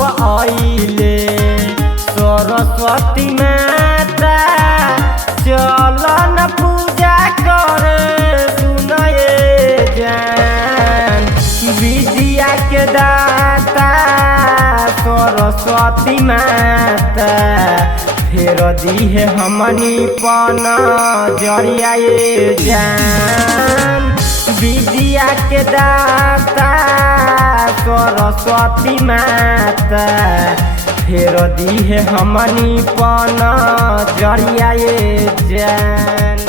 पइले सरस्वती माता चल न पूजा करे सुनए जान विद्या के दाता सरस्वती माता फेर दिहे हमनी पन जरिया जान विद्या के दाता सरस्वती माता फेर दिहे हमनी पन जरिया जान।